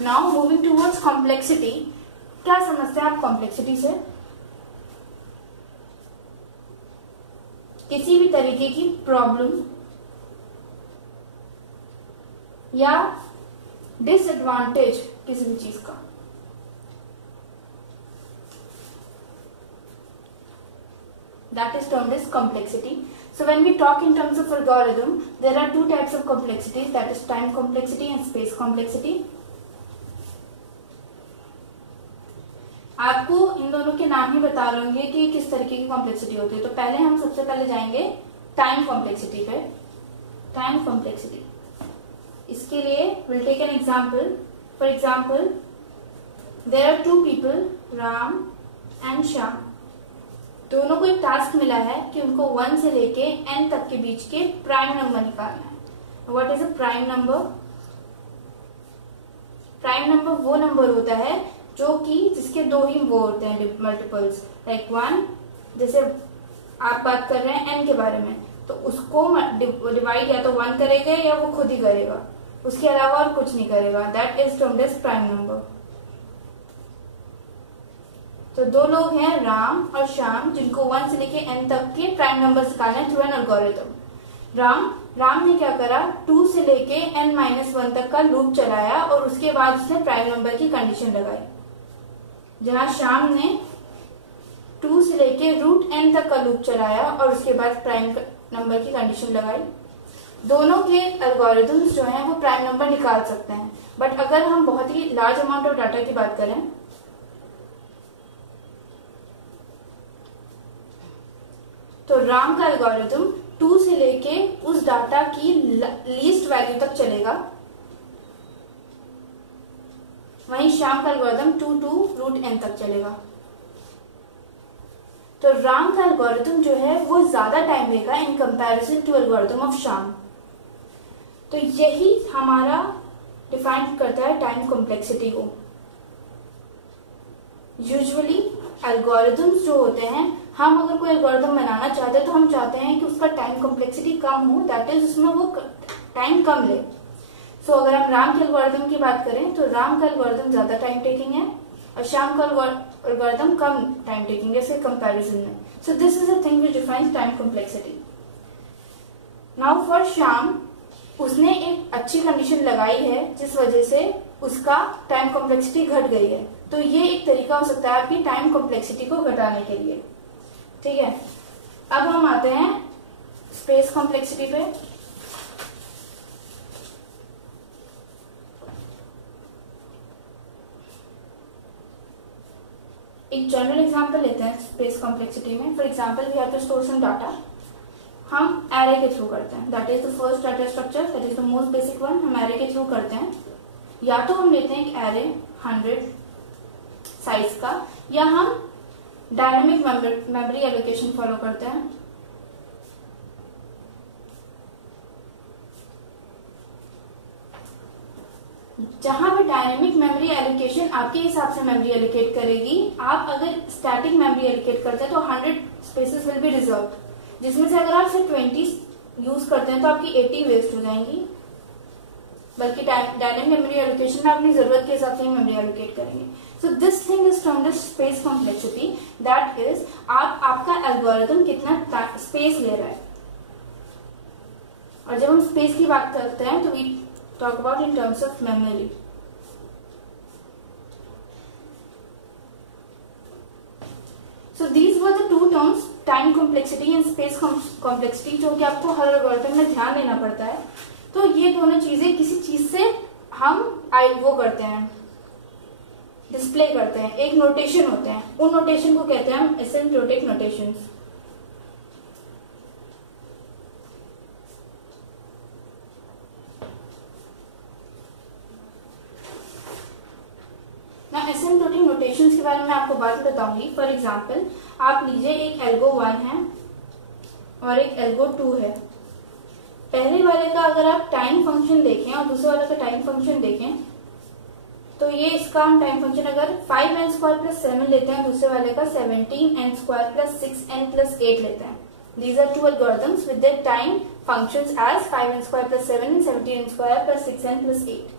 Now moving towards complexity, क्या समझते हैं आप कॉम्प्लेक्सिटी से? किसी भी तरीके की प्रॉब्लम या डिसएडवांटेज किसी भी चीज का, that is termed as complexity. So when we talk in terms of algorithm, there are two types of complexities, that is time complexity and space complexity. आपको इन दोनों के नाम ही बता रहे कि किस तरीके की कॉम्प्लेक्सिटी होती है। तो पहले हम सबसे पहले जाएंगे टाइम कॉम्प्लेक्सिटी पे। टाइम कॉम्प्लेक्सिटी, इसके लिए will take an example. For example, there are two people, Ram and Shyam. दोनों को एक टास्क मिला है कि उनको 1 से लेके n तक के बीच के प्राइम नंबर निकालना है। What is a prime number? Prime number वो नंबर होता है जो कि जिसके दो ही वो होते हैं मल्टीपल्स, लाइक 1, जैसे आप बात कर रहे हैं n के बारे में, तो उसको डिवाइड या तो 1 करेगा या वो खुद ही करेगा, उसके अलावा और कुछ नहीं करेगा। That is termed as prime number. तो दो लोग हैं, राम और श्याम, जिनको 1 से लेके n तक के प्राइम नंबर निकालने थ्रू एन एल्गोरिथम। राम ने क्या करा, 2 से लेके n-1 तक का लूप चलाया और उसके बाद उसने प्राइम नंबर की कंडीशन लगाई। जहां श्याम ने 2 से लेके √n तक का लूप चलाया और उसके बाद प्राइम नंबर की कंडीशन लगाई। दोनों के एल्गोरिथम्स जो हैं वो प्राइम नंबर निकाल सकते हैं, बट अगर हम बहुत ही लार्ज अमाउंट ऑफ डाटा की बात करें तो राम का एल्गोरिथम 2 से लेके उस डाटा की लीस्ट वैल्यू तक चलेगा, वहीं श्याम का एल्गोरिथम 2 to √n तक चलेगा। तो राम का एल्गोरिथम जो है वो ज्यादा टाइम लेगा इन comparison to algorithm of Shyam. तो यही हमारा डिफाइन करता है टाइम कॉम्प्लेक्सिटी को। यूजुअली एल्गोरिथम्स जो होते हैं, हम अगर कोई एल्गोरिथम बनाना चाहते हैं तो हम चाहते हैं कि उसका टाइम कॉम्प्लेक्सिटी कम हो, दैट इज उसमें वो टाइम कम ले। सो अगर हम राम के एल्गोरिथम की बात करें तो राम का एल्गोरिथम ज्यादा टाइम टेकिंग है और श्याम का एल्गोरिथम कम टाइम टेकिंग है इसके कंपैरिजन में। So this is a thing which defines time complexity. Now for Shyam, उसने एक अच्छी कंडीशन लगाई है जिस वजह से उसका टाइम कॉम्प्लेक्सिटी घट गई है। तो ये एक तरीका हो सकता है आपकी टाइम कॉम्प्लेक्सिटी को घटाने के लिए। ठीक है, अब हम आते हैं स्पेस कॉम्प्लेक्सिटी पे। एक जनरल एग्जांपल लेते हैं स्पेस कॉम्प्लेक्सिटी में। For example, we have to store some data. हम एरे के थ्रू करते हैं, that is the first data structure, that is the most basic one. हम एरे के थ्रू करते हैं, या तो हम लेते हैं एक एरे 100 साइज का, या हम डायनामिक मेमोरी एलोकेशन फॉलो करते हैं। जहां पर डायनेमिक मेमोरी एलोकेशन आपके हिसाब से मेमोरी एलोकेट करेगी, आप अगर स्टैटिक मेमोरी एलोकेट करते हैं तो 100 स्पेसेस विल बी रिजर्व्ड, जिसमें से अगर आप सिर्फ 20 यूज करते हैं तो आपकी 80 वेस्ट हो जाएंगी। बल्कि डायनेमिक मेमोरी एलोकेशन में अपनी जरूरत के हिसाब से ही मेमोरी एलोकेट करेंगे। So this thing is termed as space complexity, that is आपका एल्गोरिथम कितना स्पेस ले रहा है। और जब हम स्पेस की बात करते हैं तो we talk about in terms of memory. So these were the two terms, time complexity and space complexity, जो कि आपको हर एल्गोरिथम में ध्यान देना पड़ता है। तो ये दोनों चीजें किसी चीज से हम वो करते हैं, डिस्प्ले करते हैं, एक नोटेशन होते हैं, उन नोटेशन को कहते हैं हम एसिम्प्टोटिक नोटेशंस। एसिम्प्टोटिक नोटेशंस के बारे में आपको बात बताऊंगी। फॉर एग्जांपल, आप लीजिए एक एल्गो 1 है और एक एल्गो 2 है। पहले वाले का अगर आप टाइम फंक्शन देखें और दूसरे वाले का टाइम फंक्शन देखें तो ये इसका हम टाइम फंक्शन अगर 5n² + 7 लेते हैं, दूसरे वाले का 17n² + 6n + 8 लेते हैं। These are two algorithms with their time functions as 5n² + 7 and 17n² + 6n + 8.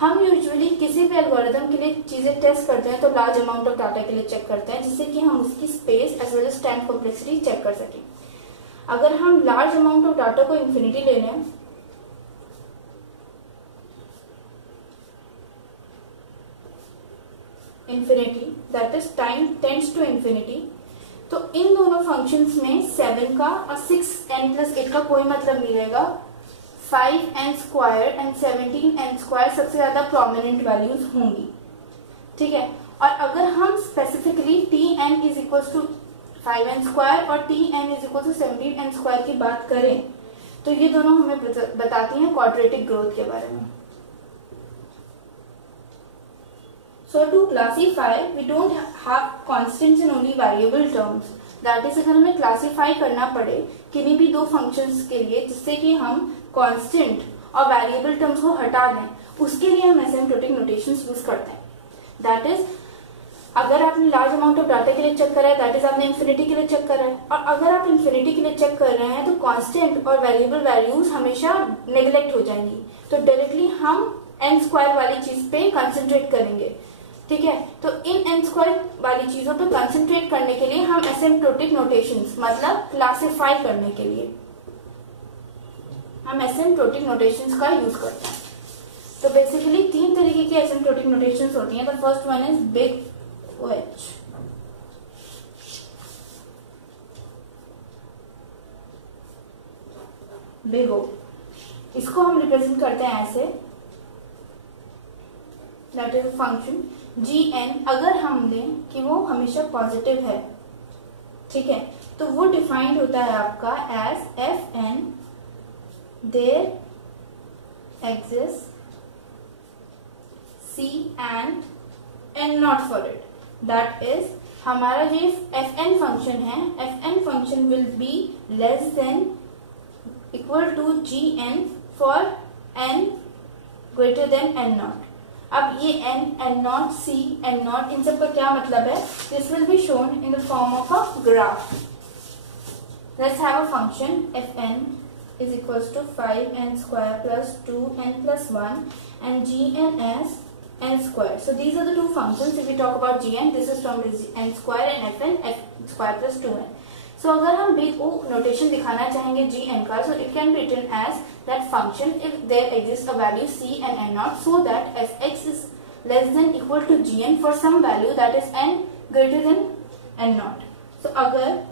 हम यूजुअली किसी भी एल्गोरिथम के लिए चीजें टेस्ट करते हैं तो लार्ज अमाउंट ऑफ डाटा के लिए चेक करते हैं, जिससे कि हम उसकी space as well as time complexity check कर सकें। अगर हम लार्ज अमाउंट ऑफ डाटा को इन्फिनिटी ले लें, infinity that is time tends to infinity, तो इन दोनों फंक्शंस में 7 का और 6n+8 का कोई मतलब नहीं रहेगा। 5n² एंड 17n² सबसे ज्यादा प्रोमिनेंट वैल्यूज होंगी, ठीक है। और अगर हम specifically tn is equal to 5n² और tn is equal to 17n² की बात करें तो ये दोनों हमें बताती हैं क्वाड्रेटिक ग्रोथ के बारे में। So to classify, we don't have constants and only variable terms. That is, अगर हमें क्लासीफाई करना पड़े किन्हीं भी दो फंक्शंस के लिए जिससे कि हम कांस्टेंट और वेरिएबल टर्म्स को हटा दें, उसके लिए हम एसिम्प्टोटिक नोटेशंस यूज करते हैं। दैट इज, अगर आपने लार्ज अमाउंट ऑफ डाटा के लिए चेक करा है, दैट इज आपने इन्फिनिटी के लिए चेक करा है, और अगर आप इन्फिनिटी के लिए चेक कर रहे हैं तो कांस्टेंट और वेरिएबल वैल्यूज हमेशा नेग्लेक्ट हो जाएंगी, तो डायरेक्टली हम n² वाली चीज पे कंसेंट्रेट करेंगे, ठीक है। तो इन n² वाली चीजों पे कंसेंट्रेट करने के लिए हम एसिम्प्टोटिक नोटेशंस, मतलब क्लासिफाई करने के लिए हम एसिम्प्टोटिक नोटेशंस का यूज करते हैं। तो बेसिकली 3 तरीके की एसिम्प्टोटिक नोटेशंस होती हैं। The first one is big OH, big O, इसको हम रिप्रेजेंट करते हैं ऐसे, that is a function gn। अगर हम लें कि वो हमेशा पॉजिटिव है, ठीक है, तो वो डिफाइंड होता है आपका as fn there exist c and n not for it. That is, हमारा जो fn फंक्शन है, fn function will be less than equal to gn for n greater than n not. अब ये n, n0, c, n0, इन सब का क्या मतलब है? This will be shown in the form of a graph. Let's have a function fn is equals to 5n² plus 2n plus 1 and gn as n². So these are the two functions. If we talk about gn, this is from this n² and fn, f² plus 2n. So अगर हम big O notation दिखाना चाहेंगे gn का, so it can be written as that function if there exists a value c and n0, so that fx is less than equal to gn for some value that is n greater than n0. So अगर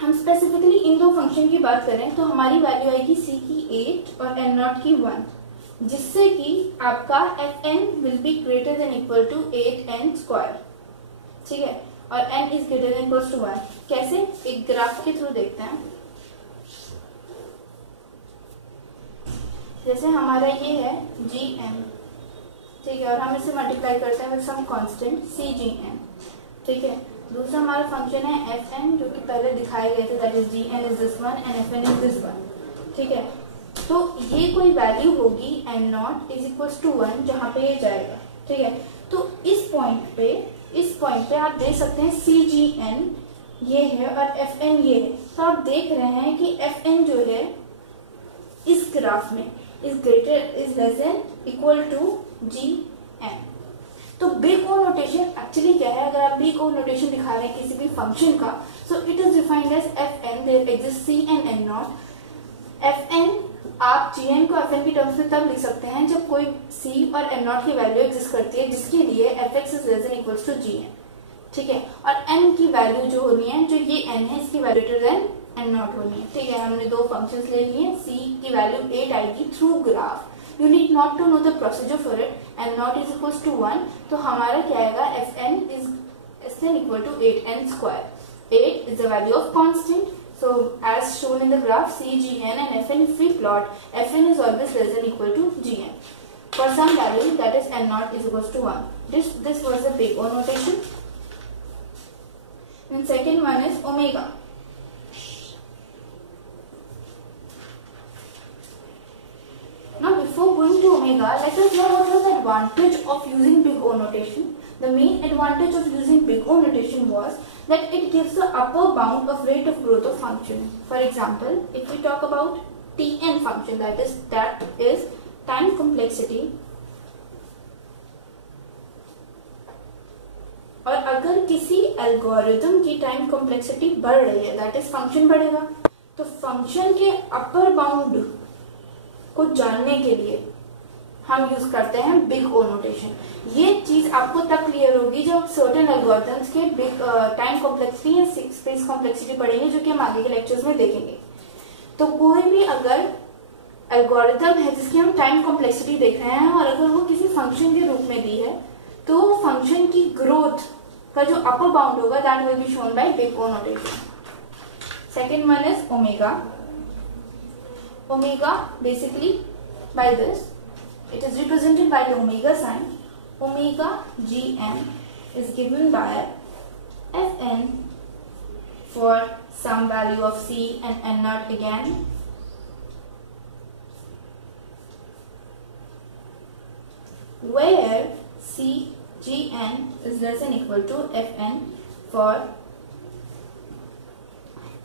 हम specifically in दो function की बात करें तो हमारी value आएगी c की 8 और n0 की 1, जिससे कि आपका fn will be greater than equal to 8n², ठीक है, और n is greater than equals to 1। कैसे? एक ग्राफ के थ्रू देखते हैं। जैसे हमारा ये है gn, ठीक है, और हम इसे मल्टीप्लाई करते हैं विद सम कांस्टेंट cgn, ठीक है। दूसरा हमारा फंक्शन है fn, जो कि पहले दिखाए गए थे, that is gn is this one and fn is this one, ठीक है। तो ये कोई वैल्यू होगी n0 इज इक्वल्स टू 1, जहां पे ये जाएगा, ठीक है। तो इस पॉइंट पे आप देख सकते हैं cgn ये है और fn ये है। तो आप देख रहे हैं कि fn जो है इस ग्राफ में is less than equal to gn। तो बिग O नोटेशन एक्चुअली क्या है? अगर आप बिग O नोटेशन दिखा रहे हैं किसी भी फंक्शन का, so it is defined as fn there exist c and n0। fn आप gn को fn की टर्म्स में तब लिख सकते हैं जब कोई c और n0 की वैल्यू एग्जिस्ट करती है जिसके लिए fx is less than equals to gn, ठीक है। और n की वैल्यू जो होनी है, जो ये n है, इसकी वैल्यू ग्रेटर देन n0 होनी है, ठीक है। हमने दो फंक्शंस ले लिए, c की वैल्यू 8 आएगी through graph, you need not to know the procedure for it, n0 is equals to 1, तो हमारा क्या आएगा? fn is less than equal to 8n²। 8 is the value of constant, so as shown in the graph cgn and fn, if we plot, fn is always less than equal to gn for some value that is n0 is equals to 1. This was the big O notation. And second one is omega. Now before going to omega, let us know what was the advantage of using big O notation. The main advantage of using big O notation was that it gives the upper bound of rate of growth of function. For example, if we talk about Tn function, that is time complexity अगर किसी algorithm की time complexity बढ़ रही है, that is function बढ़ेगा, तो function के upper bound को जानने के लिए हम यूज करते हैं बिग ओ नोटेशन। ये चीज आपको तब क्लियर होगी जब सर्टेन एल्गोरिथम्स के बिग टाइम कॉम्प्लेक्सिटी या स्पेस कॉम्प्लेक्सिटी पढ़ेंगे, जो कि हम आगे के लेक्चर्स में देखेंगे। तो कोई भी अगर एल्गोरिथम है जिसकी हम टाइम कॉम्प्लेक्सिटी देख रहे हैं और अगर वो किसी फंक्शन के रूप में दी है, तो फंक्शन की ग्रोथ का जो अपर बाउंड होगा that will be shown by big O notation. Second one is omega. Omega basically by this it is represented by the omega sign. Omega gn is given by fn for some value of c and n naught again, where c gn is less than equal to fn for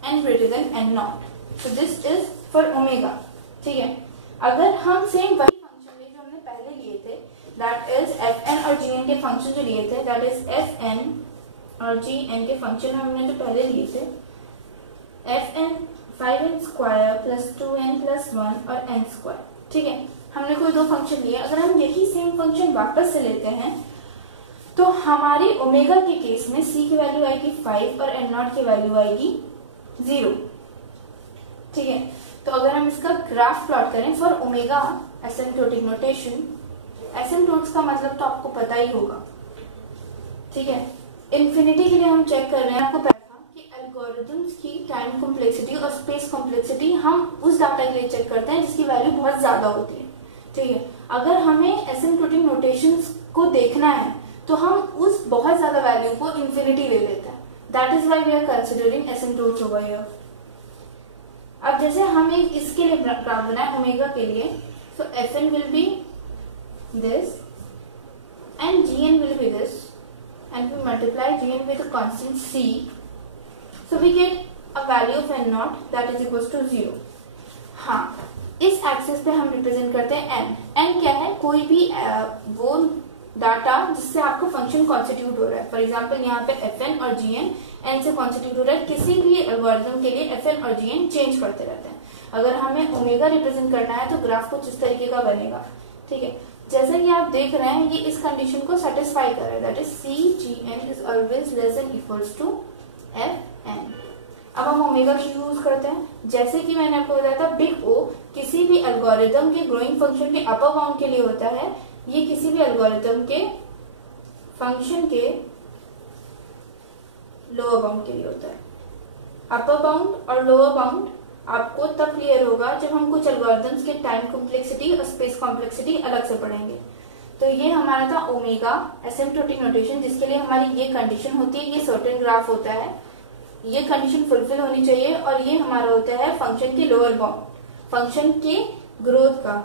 n greater than n naught. So this is for omega. ठीक है, अगर हम same वही पहले लिए थे, that is fn और gn के फंक्शन जो लिए थे, दैट इज fn और gn के फंक्शन हमने जो पहले लिए थे, fn 5n square plus 2n plus 1 और n स्क्वायर। ठीक है, हमने कोई दो फंक्शन लिए, अगर हम यही सेम फंक्शन वापस से लेते हैं तो हमारी ओमेगा के केस में c की वैल्यू आएगी 5 और n नॉट की वैल्यू आएगी 0। ठीक है, तो अगर हम इसका ग्राफ प्लॉट करें for omega asymptotic notation, asymptotes का मतलब तो आपको पता ही होगा। ठीक है, इन्फिनिटी के लिए हम चेक कर रहे हैं, आपको पता था कि एल्गोरिथम्स की टाइम कॉम्प्लेक्सिटी और स्पेस कॉम्प्लेक्सिटी हम उस डाटा के लिए चेक करते हैं जिसकी वैल्यू बहुत ज्यादा होती है। ठीक है, अगर हमें एसिम्प्टोटिक नोटेशंस को देखना है तो हम उस बहुत ज्यादा वैल्यू को इन्फिनिटी ले लेते हैं, that is why we are considering asymptotes over here. अब जैसे हमें इसके लिए ग्राफ बनाए ओमेगा के लिए, so fn will be this and gn will be this, and we multiply gn with a constant c, so we get a value of n naught that is equals to 0। हाँ, इस axis पे हम represent करते हैं n। n क्या है? कोई भी वो डाटा जिससे आपका फंक्शन कॉन्स्टिट्यूट हो रहा है। फॉर एग्जाम्पल यहाँ पे fn और gn n से कॉन्स्टिट्यूट हो रहा है। किसी भी एल्गोरिथम के लिए fn और gn चेंज करते रहते हैं। अगर हमें ओमेगा रिप्रेजेंट करना है तो ग्राफ कुछ इस तरीके का बनेगा। ठीक है, जैसा कि आप देख रहे हैं ये इस कंडीशन को सेटिस्फाई कर रहा है, that is c gn is always less than equals to fn। अब हम ओमेगा क्यों यूज करते हैं? जैसे कि मैंने आपको बताया था, बिग ओ किसी भी एल्गोरिथम के ग्रोइंग फंक्शन के अपर बाउंड के लिए होता है, ये किसी भी एल्गोरिथम के फंक्शन के लोअर बाउंड के लिए होता है। अपर बाउंड और लोअर बाउंड आपको तब क्लियर होगा जब हम कुछ एल्गोरिथम्स के टाइम कॉम्प्लेक्सिटी और स्पेस कॉम्प्लेक्सिटी अलग से पढ़ेंगे। तो ये हमारा था ओमेगा एसिम्प्टोटिक नोटेशन, जिसके लिए हमारी ये कंडीशन होती है, ये सर्टेन ग्राफ होता है, ये कंडीशन फुलफिल होनी चाहिए, और ये हमारा होता है फंक्शन के लोअर बाउंड, फंक्शन के ग्रोथ का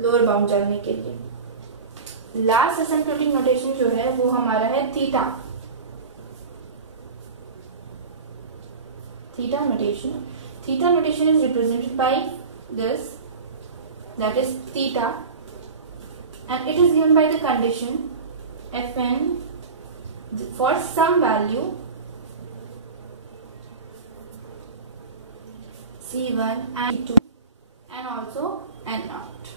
लोअर बाउंड जानने के लिए। लास्ट एसिम्प्टोटिक नोटेशन जो है वो हमारा है theta. Theta notation is represented by this, that is theta, and it is given by the condition fn for some value c1 and c2 and also n naught,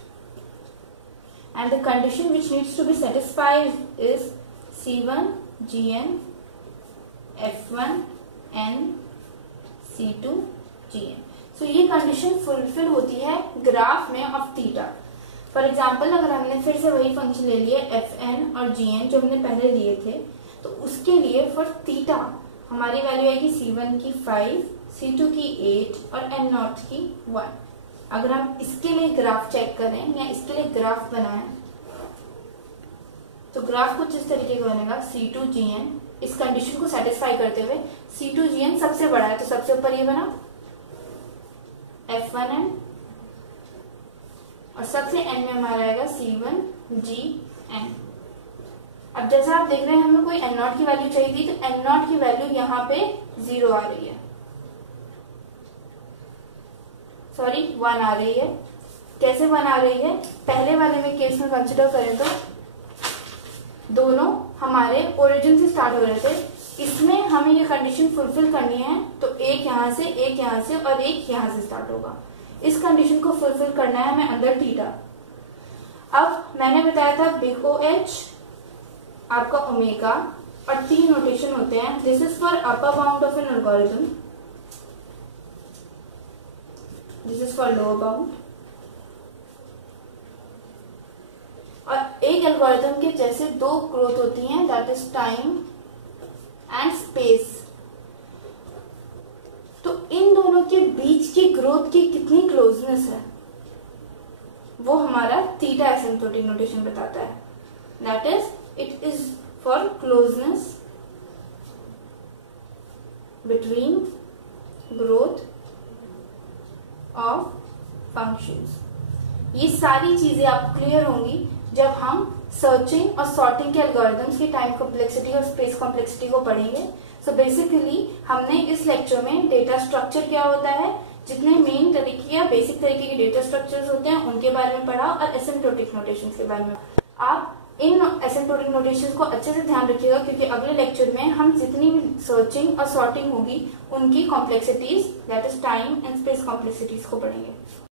and the condition which needs to be satisfied is c1 gn f1 n c2 gn। सो ये condition fulfil होती है graph में of theta. For example, अगर हमने फिर से वही function ले लिए fn और gn जो हमने पहले लिए थे, तो उसके लिए फॉर थीटा हमारी वैल्यू आएगी c1 की 5, c2 की 8 और n नॉट की 1। अगर हम इसके लिए ग्राफ चेक करें या इसके लिए ग्राफ बनाएं तो ग्राफ कुछ इस तरीके का बनेगा, c2 gn इस कंडीशन को सेटिस्फाई करते हुए c2 gn सबसे बड़ा है तो सबसे ऊपर ये बना f1n, और सबसे n में हमारा आएगा c1 gn। अब जैसा आप देख रहे हैं हमें कोई n नॉट की वैल्यू चाहिए थी, तो n नॉट की वैल्यू यहाँ पे 0 आ रही है, सॉरी 1 आ रही है। कैसे 1 आ रही है? पहले वाले में केस में कंसिडर करें तो दोनों हमारे ओरिजिन से स्टार्ट हो रहे थे, इसमें हमें ये कंडीशन फुलफिल करनी है, तो एक यहाँ से, एक यहाँ से और एक यहाँ से स्टार्ट होगा। इस कंडीशन को फुलफिल करना है हमें अंदर थीटा। अब मैंने बताया था बिग ओ एच, आपका ओमेगा, और 3 नोटेशन होते हैं। This is for upper bound of an algorithm, this is for lower bound. और एक एल्गोरिथम के जैसे 2 ग्रोथ होती हैं, that is time and space. तो इन दोनों के बीच की ग्रोथ की कितनी क्लोजनेस है वो हमारा थीटा एसिम्प्टोटिक नोटेशन बताता है। That is it is for closeness between growth of functions. ये सारी चीजें आपको क्लियर होंगी जब हम सर्चिंग और सॉर्टिंग के एल्गोरिथम्स की टाइम कॉम्प्लेक्सिटी और स्पेस कॉम्प्लेक्सिटी को पढ़ेंगे। सो बेसिकली हमने इस लेक्चर में डेटा स्ट्रक्चर क्या होता है, जितने मेन तरीके या बेसिक तरीके के डेटा स्ट्रक्चर्स होते हैं उनके बारे में पढ़ा, और एसिम्प्टोटिक नोटेशंस के बारे में। आप इन एसिम्प्टोटिक नोटेशंस को अच्छे से ध्यान रखिएगा, क्योंकि अगले लेक्चर में हम जितनी भी सर्चिंग और सॉर्टिंग होगी उनकी complexities, that is time and space complexities को पढ़ेंगे।